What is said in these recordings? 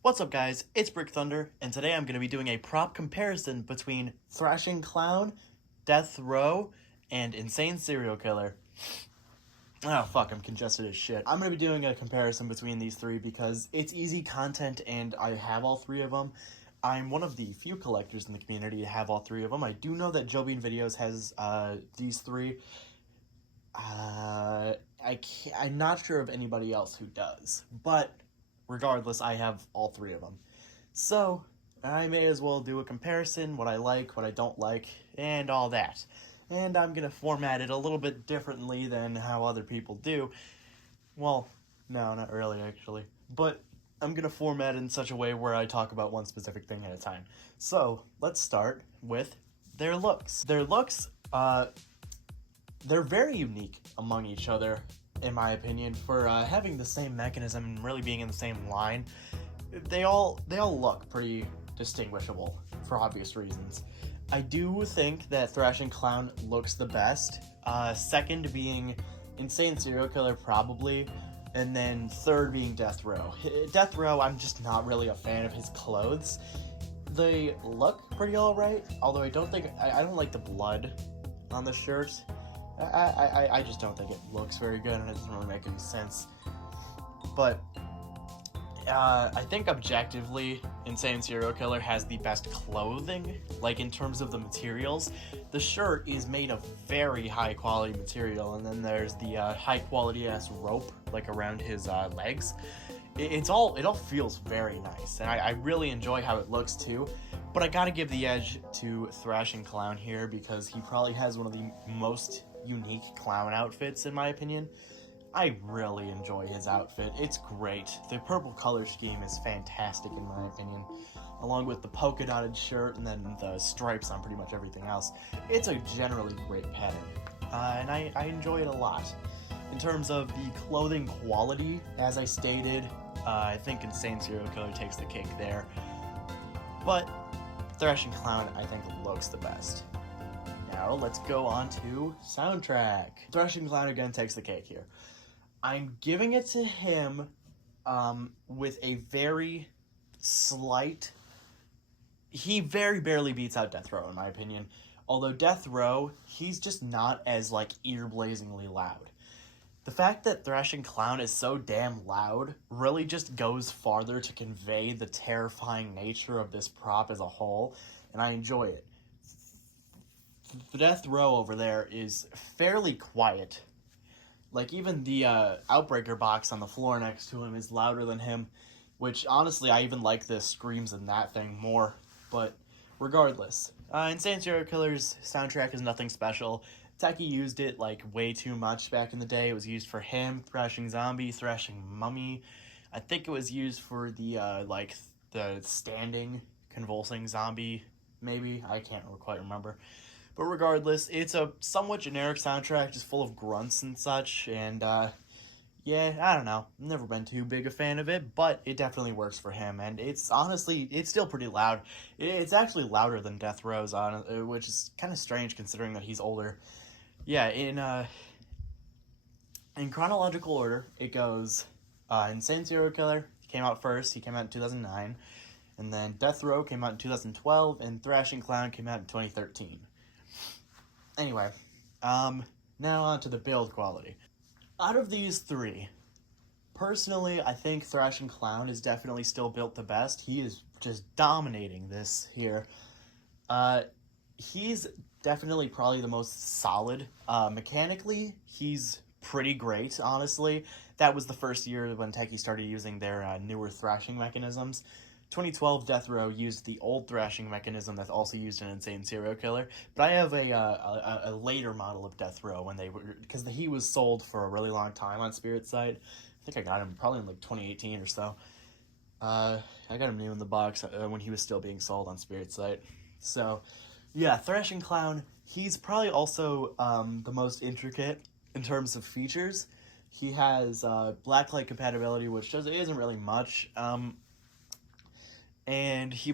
What's up, guys? It's Brick Thunder, and today I'm going to be doing a prop comparison between Thrashing Clown, Death Row, and Insane Serial Killer. Oh, fuck, I'm congested as shit. I'm going to be doing a comparison between these three because it's easy content and I have all three of them. I'm one of the few collectors in the community to have all three of them. I do know that Joe Bean Videos has these three. I'm not sure of anybody else who does, but regardless, I have all three of them. So, I may as well do a comparison, what I like, what I don't like, and all that. And I'm going to format it a little bit differently than how other people do. Well, no, not really, actually. But I'm going to format it in such a way where I talk about one specific thing at a time. So, let's start with their looks. Their looks, they're very unique among each other, in my opinion, for having the same mechanism and really being in the same line. They all look pretty distinguishable for obvious reasons. I do think that Thrashing Clown looks the best. Second being Insane Serial Killer, probably, and then third being Death Row. Death Row, I'm just not really a fan of his clothes. They look pretty alright, although I don't like the blood on the shirt. I just don't think it looks very good, and it doesn't really make any sense. But I think objectively, Insane Serial Killer has the best clothing, like in terms of the materials. The shirt is made of very high quality material, and then there's the high quality ass rope, like around his legs. It all feels very nice, and I really enjoy how it looks too. But I gotta give the edge to Thrashing Clown here because he probably has one of the most unique clown outfits, in my opinion. I really enjoy his outfit. It's great. The purple color scheme is fantastic, in my opinion, along with the polka dotted shirt and then the stripes on pretty much everything else. It's a generally great pattern, and I enjoy it a lot. In terms of the clothing quality, as I stated, I think Insane Serial Killer takes the cake there, but Thrashing Clown, I think, looks the best. Now, let's go on to soundtrack. Thrashing Clown again takes the cake here. I'm giving it to him with a very slight... He very barely beats out Death Row, in my opinion. Although Death Row, he's just not as, like, ear-blazingly loud. The fact that Thrashing Clown is so damn loud really just goes farther to convey the terrifying nature of this prop as a whole, and I enjoy it. The Death Row over there is fairly quiet. Like, even the Outbreaker box on the floor next to him is louder than him, which, honestly, I even like the screams in that thing more. But, regardless, Insane Serial Killer's soundtrack is nothing special. Tekky used it, like, way too much back in the day. It was used for him, Thrashing Zombie, Thrashing Mummy. I think it was used for the, the standing, convulsing zombie, maybe? I can't quite remember. But regardless, it's a somewhat generic soundtrack, just full of grunts and such, and, yeah, I don't know. I've never been too big a fan of it, but it definitely works for him, and it's still pretty loud. It's actually louder than Death Row's, which is kind of strange considering that he's older. Yeah, in chronological order, it goes, Insane Serial Killer came out first. He came out in 2009, and then Death Row came out in 2012, and Thrashing Clown came out in 2013. Anyway, now on to the build quality. Out of these three, personally, I think Thrashing Clown is definitely still built the best. He is just dominating this here. He's definitely probably the most solid. Mechanically, he's pretty great, honestly. That was the first year when Tekky started using their newer thrashing mechanisms. 2012 Death Row used the old thrashing mechanism that's also used in Insane Serial Killer, but I have a later model of Death Row when because he was sold for a really long time on Spirit site. I think I got him probably in like 2018 or so. I got him new in the box when he was still being sold on Spirit site. So, yeah, Thrashing Clown, he's probably also the most intricate in terms of features. He has blacklight compatibility, which isn't really much.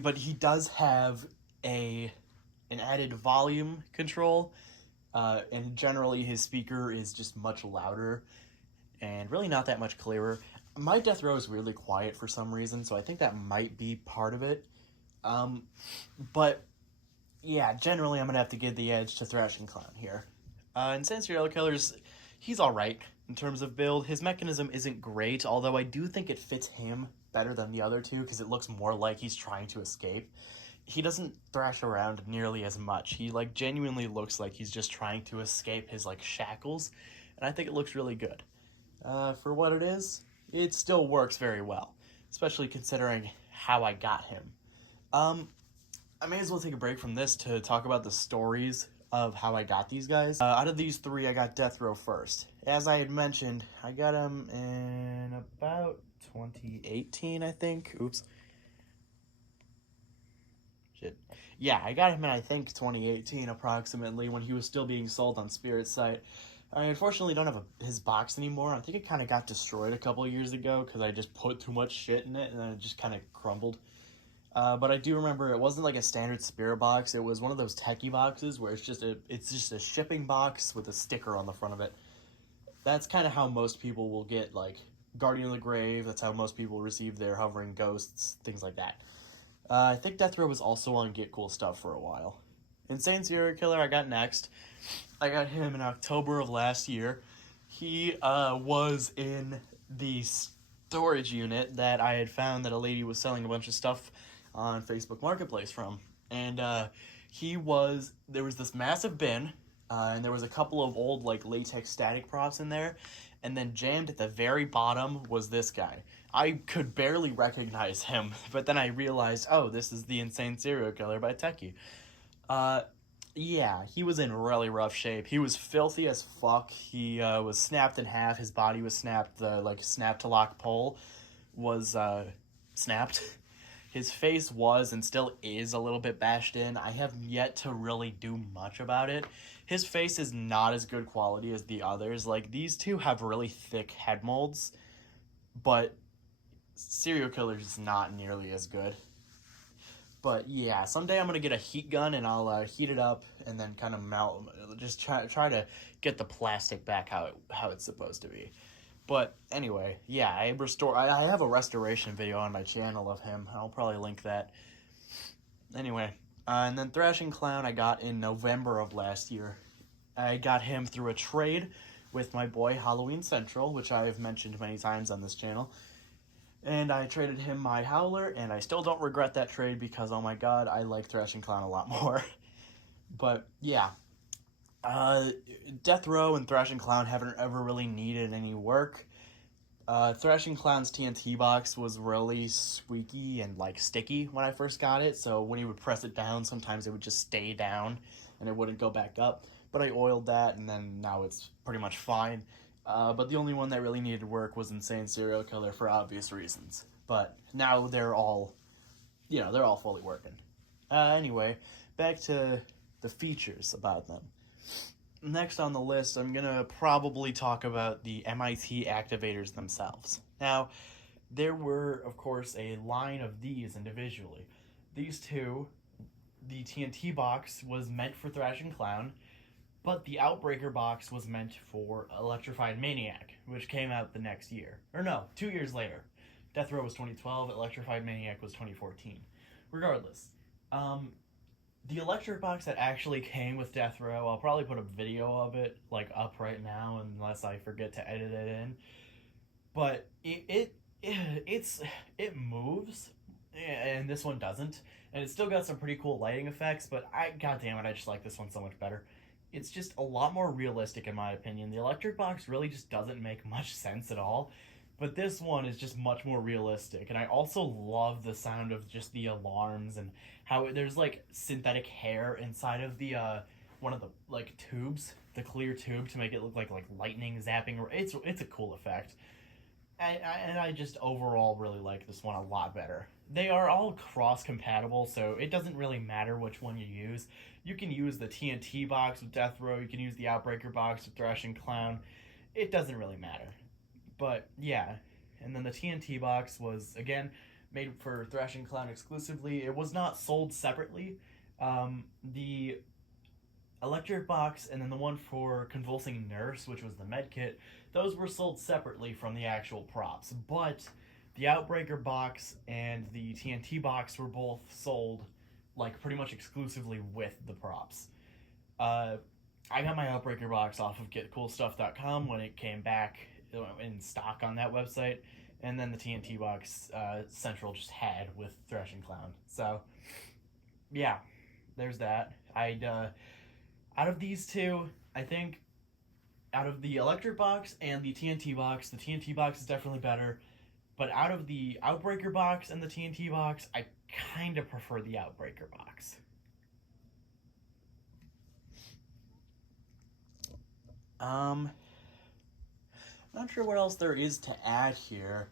But he does have an added volume control, and generally his speaker is just much louder and really not that much clearer. my death row is really quiet for some reason, so I think that might be part of it. But yeah, generally I'm gonna have to give the edge to Thrashing Clown here. Insane Serial Killers, he's alright in terms of build. His mechanism isn't great, although I do think it fits him better than the other two because it looks more like he's trying to escape. He doesn't thrash around nearly as much. He like genuinely looks like he's just trying to escape his like shackles, and I think it looks really good. For what it is, it still works very well, especially considering how I got him. I may as well take a break from this to talk about the stories of how I got these guys. Out of these three, I got Death Row first. As I had mentioned, I got him in about 2018, I think. Oops. Shit. Yeah, I got him in, I think, 2018 approximately, when he was still being sold on Spirit Site. I unfortunately don't have his box anymore. I think it kind of got destroyed a couple years ago because I just put too much shit in it and then it just kind of crumbled. But I do remember it wasn't like a standard Spirit box. It was one of those Tekky boxes where it's just a shipping box with a sticker on the front of it. That's kind of how most people will get like Guardian of the Grave. That's how most people receive their Hovering Ghosts, things like that. I think Death Row was also on Get Cool Stuff for a while. Insane Serial Killer I got next. I got him in October of last year. He was in the storage unit that I had found that a lady was selling a bunch of stuff on Facebook Marketplace from. And there was this massive bin, and there was a couple of old like latex static props in there, and then jammed at the very bottom was this guy. I could barely recognize him, but then I realized, oh, this is the Insane Serial Killer by Tekky. Yeah, he was in really rough shape. He was filthy as fuck. He was snapped in half. His body was snapped. The snap to lock pole was snapped. His face was and still is a little bit bashed in. I have yet to really do much about it. His face is not as good quality as the others. Like, these two have really thick head molds, but Serial Killer's is not nearly as good. But yeah, someday I'm gonna get a heat gun and I'll heat it up and then kind of melt, just try to get the plastic back how it's supposed to be. But anyway, yeah, I have a restoration video on my channel of him. I'll probably link that. Anyway, and then Thrashing Clown I got in November of last year. I got him through a trade with my boy Halloween Central, which I have mentioned many times on this channel. And I traded him my Howler, and I still don't regret that trade because, oh my god, I like Thrashing Clown a lot more. But, yeah. Death Row and Thrashing Clown haven't ever really needed any work. Thrashing Clown's TNT box was really squeaky and, like, sticky when I first got it, so when he would press it down, sometimes it would just stay down, and it wouldn't go back up. But I oiled that, and then now it's pretty much fine. But the only one that really needed work was Insane Serial Killer for obvious reasons. But now they're all fully working. Anyway, back to the features about them. Next on the list, I'm going to probably talk about the MIT activators themselves. Now, there were, of course, a line of these individually. These two, the TNT box was meant for Thrashing Clown, but the Outbreaker box was meant for Electrified Maniac, which came out the next year. Or no, 2 years later. Death Row was 2012, Electrified Maniac was 2014. Regardless, the electric box that actually came with Death Row, I'll probably put a video of it like up right now unless I forget to edit it in. But it moves, and this one doesn't. And it's still got some pretty cool lighting effects, but goddammit, I just like this one so much better. It's just a lot more realistic in my opinion. The electric box really just doesn't make much sense at all, but this one is just much more realistic. And I also love the sound of just the alarms and how there's like synthetic hair inside of the one of the like tubes, the clear tube, to make it look like lightning zapping. It's a cool effect. And I just overall really like this one a lot better. They are all cross-compatible, so it doesn't really matter which one you use. You can use the TNT box with Death Row, you can use the Outbreaker box with Thrashing Clown. It doesn't really matter. But, yeah. And then the TNT box was, again, made for Thrashing Clown exclusively. It was not sold separately. The electric box and then the one for convulsing nurse, which was the med kit, those were sold separately from the actual props. But the Outbreaker box and the TNT box were both sold like pretty much exclusively with the props. I got my Outbreaker box off of getcoolstuff.com when it came back in stock on that website, and then the TNT box Central just had with Thrash Clown. So, yeah, there's that. Out of these two, I think out of the electric box and the TNT box is definitely better. But out of the Outbreaker box and the TNT box, I kind of prefer the Outbreaker box. Not sure what else there is to add here.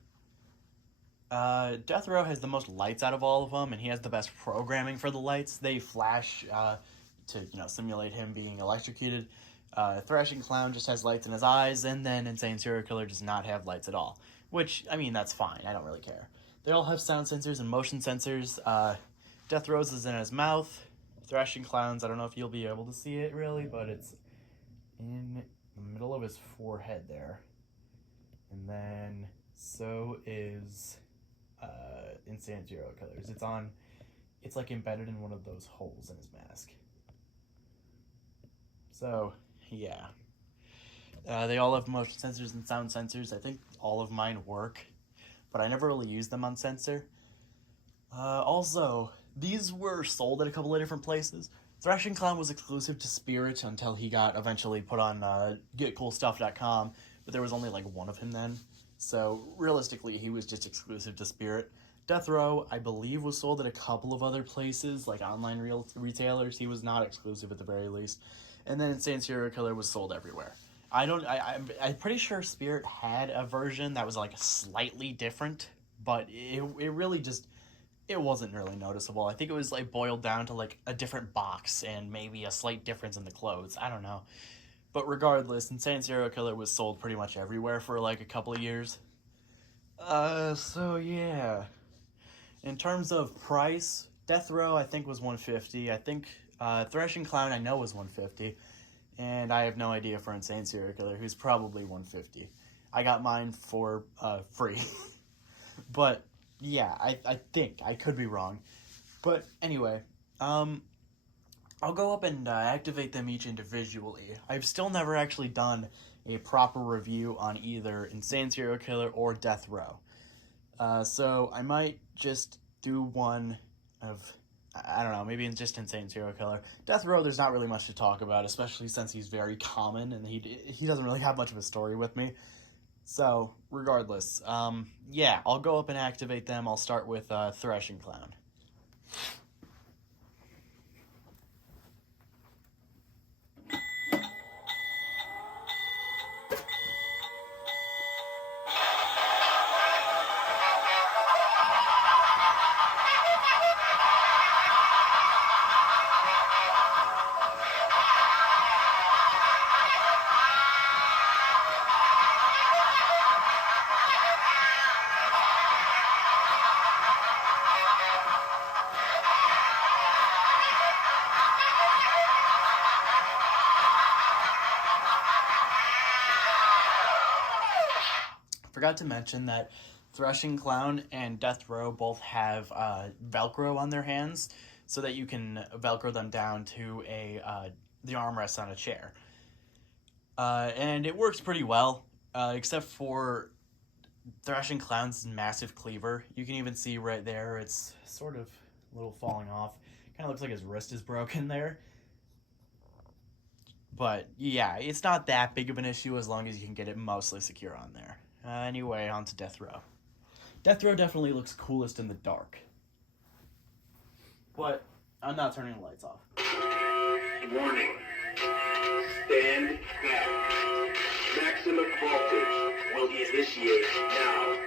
Death Row has the most lights out of all of them, and he has the best programming for the lights. They flash to simulate him being electrocuted. Thrashing Clown just has lights in his eyes, and then Insane Serial Killer does not have lights at all. Which, I mean, that's fine. I don't really care. They all have sound sensors and motion sensors. Death Row's is in his mouth. Thrashing Clown's, I don't know if you'll be able to see it really, but it's in the middle of his forehead there. And then so is Insane Serial Killers. It's like embedded in one of those holes in his mask. So, yeah. They all have motion sensors and sound sensors. I think all of mine work, but I never really use them on sensor. Also, these were sold at a couple of different places. Thrashing Clown was exclusive to Spirit until he got eventually put on getcoolstuff.com, but there was only like one of him then. So, realistically, he was just exclusive to Spirit. Death Row, I believe, was sold at a couple of other places, like online retailers. He was not exclusive at the very least. And then Insane Serial Killer was sold everywhere. I'm pretty sure Spirit had a version that was like slightly different, but it really just, it wasn't really noticeable. I think it was like boiled down to like a different box and maybe a slight difference in the clothes. I don't know. But regardless, Insane Serial Killer was sold pretty much everywhere for like a couple of years. So yeah. In terms of price, Death Row I think was $150. I think Thrashing Clown I know was $150. And I have no idea for Insane Serial Killer, who's probably $150. I got mine for free. But yeah, I think. I could be wrong. But anyway, I'll go up and activate them each individually. I've still never actually done a proper review on either Insane Serial Killer or Death Row. So I might just do one of, I don't know, maybe just Insane Serial Killer. Death Row, there's not really much to talk about, especially since he's very common and he doesn't really have much of a story with me. So, regardless, yeah, I'll go up and activate them. I'll start with Thrashing Clown. Forgot to mention that Thrashing Clown and Death Row both have Velcro on their hands, so that you can Velcro them down to the armrest on a chair. And it works pretty well, except for Thrashing Clown's massive cleaver. You can even see right there, it's sort of a little falling off. Kind of looks like his wrist is broken there. But yeah, it's not that big of an issue as long as you can get it mostly secure on there. Anyway, on to Death Row. Death Row definitely looks coolest in the dark. But I'm not turning the lights off. Warning. Stand back. Maximum voltage will initiate now.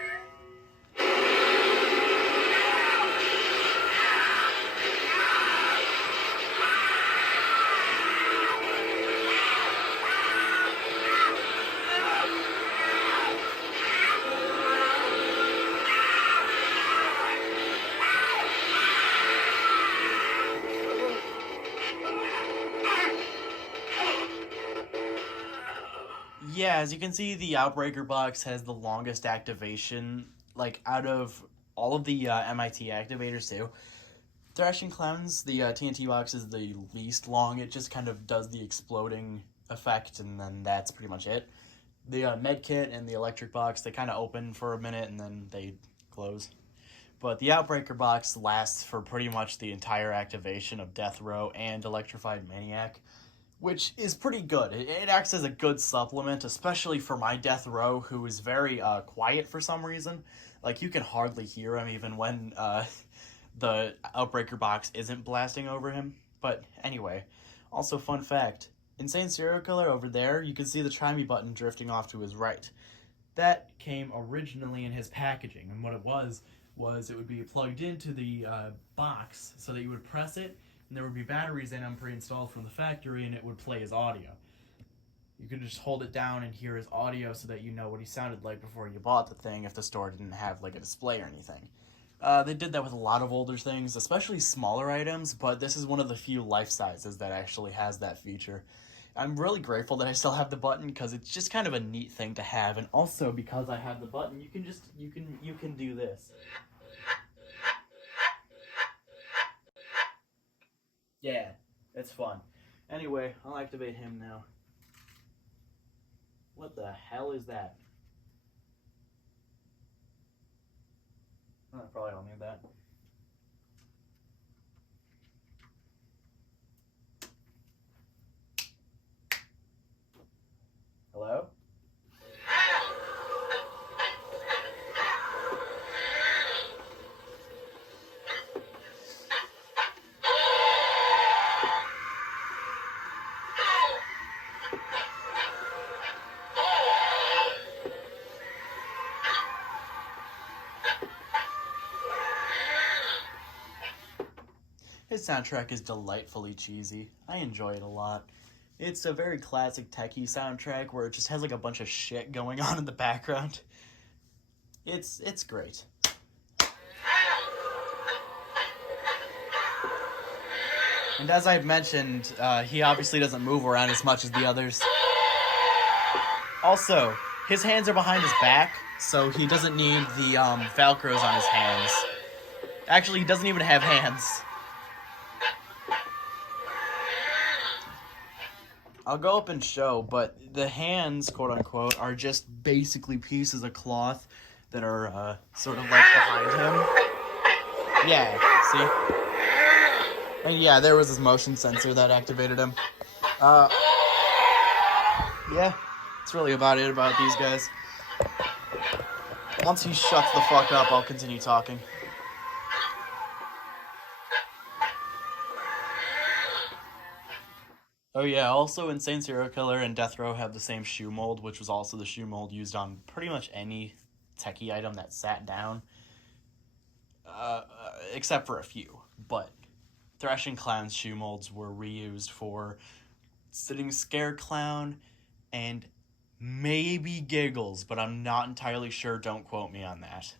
yeah, as you can see, the Outbreaker box has the longest activation, like, out of all of the MIT activators, too. Thrashing Clowns, the TNT box is the least long. It just kind of does the exploding effect, and then that's pretty much it. The med kit and the electric box, they kind of open for a minute, and then they close. But the Outbreaker box lasts for pretty much the entire activation of Death Row and Electrified Maniac, which is pretty good. It acts as a good supplement, especially for my Death Row, who is very quiet for some reason. Like, you can hardly hear him even when the Outbreaker box isn't blasting over him. But anyway, also fun fact, Insane Serial Killer over there, you can see the Try Me button drifting off to his right. That came originally in his packaging, and what it was it would be plugged into the box so that you would press it, and there would be batteries in them pre-installed from the factory, and it would play his audio. You could just hold it down and hear his audio so that you know what he sounded like before you bought the thing if the store didn't have like a display or anything. They did that with a lot of older things, especially smaller items, but this is one of the few life sizes that actually has that feature. I'm really grateful that I still have the button because it's just kind of a neat thing to have, and also because I have the button, you can do this. Yeah, it's fun. Anyway, I'll activate him now. What the hell is that? I probably don't need that. Hello? His soundtrack is delightfully cheesy. I enjoy it a lot. It's a very classic Tekky soundtrack where it just has like a bunch of shit going on in the background. It's great. And as I've mentioned, he obviously doesn't move around as much as the others. Also, his hands are behind his back, so he doesn't need the Velcros on his hands. Actually, he doesn't even have hands. I'll go up and show, but the hands, quote unquote, are just basically pieces of cloth that are sort of like behind him. Yeah, see? And yeah, there was his motion sensor that activated him. Yeah, that's really about it about these guys. Once he shuts the fuck up, I'll continue talking. Oh yeah, also Insane Serial Killer and Death Row have the same shoe mold, which was also the shoe mold used on pretty much any Tekky item that sat down. Except for a few. But Thrashing Clown's shoe molds were reused for Sitting Scare Clown and maybe Giggles, but I'm not entirely sure, don't quote me on that.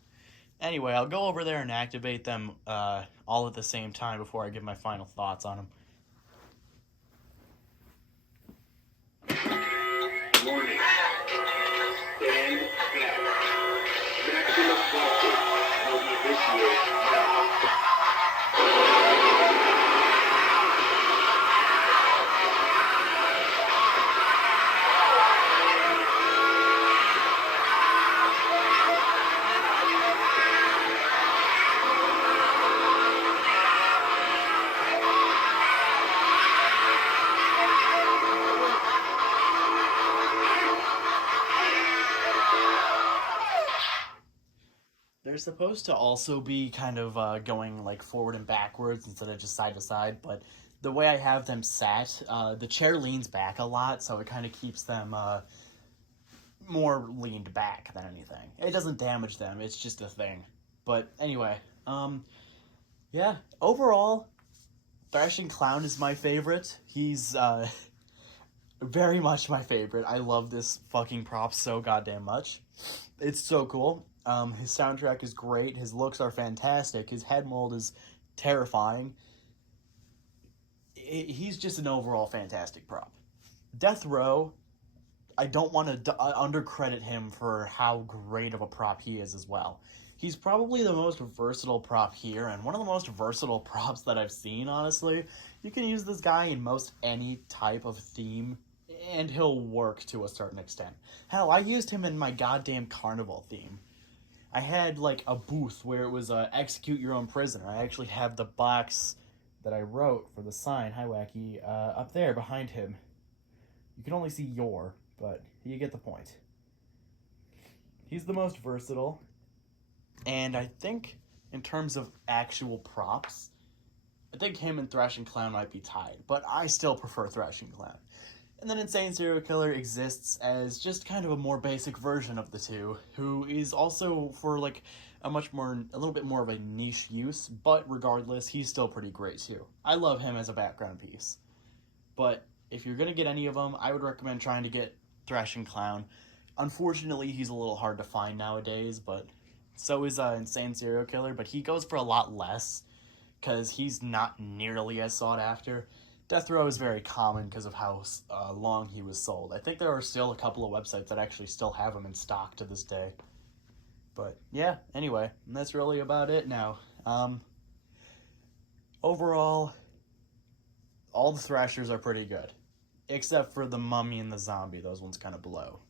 Anyway, I'll go over there and activate them all at the same time before I give my final thoughts on them. Warning. Stand back. Maximum voltage will be initiated now. They're supposed to also be kind of going like forward and backwards instead of just side to side, but the way I have them sat, the chair leans back a lot, so it kind of keeps them more leaned back than anything. It doesn't damage them, it's just a thing. But anyway, yeah, overall, Thrashing Clown is my favorite. He's very much my favorite. I love this fucking prop so goddamn much. It's so cool. His soundtrack is great. His looks are fantastic. His head mold is terrifying. He's just an overall fantastic prop. Death Row, I don't want to undercredit him for how great of a prop he is as well. He's probably the most versatile prop here, and one of the most versatile props that I've seen, honestly. You can use this guy in most any type of theme, and he'll work to a certain extent. Hell, I used him in my goddamn carnival theme. I had, like, a booth where it was execute your own prisoner. I actually have the box that I wrote for the sign, hi Wacky, up there behind him. You can only see your, but you get the point. He's the most versatile, and I think in terms of actual props, I think him and Thrashing Clown might be tied, but I still prefer Thrashing Clown. And then Insane Serial Killer exists as just kind of a more basic version of the two, who is also for like a little bit more of a niche use, but regardless, he's still pretty great too. I love him as a background piece. But if you're gonna get any of them, I would recommend trying to get Thrashing Clown. Unfortunately, he's a little hard to find nowadays, but so is Insane Serial Killer, but he goes for a lot less, because he's not nearly as sought after. Death Row is very common because of how long he was sold. I think there are still a couple of websites that actually still have him in stock to this day. But yeah, anyway, and that's really about it now. Overall, all the Thrashers are pretty good. Except for the Mummy and the Zombie. Those ones kind of blow.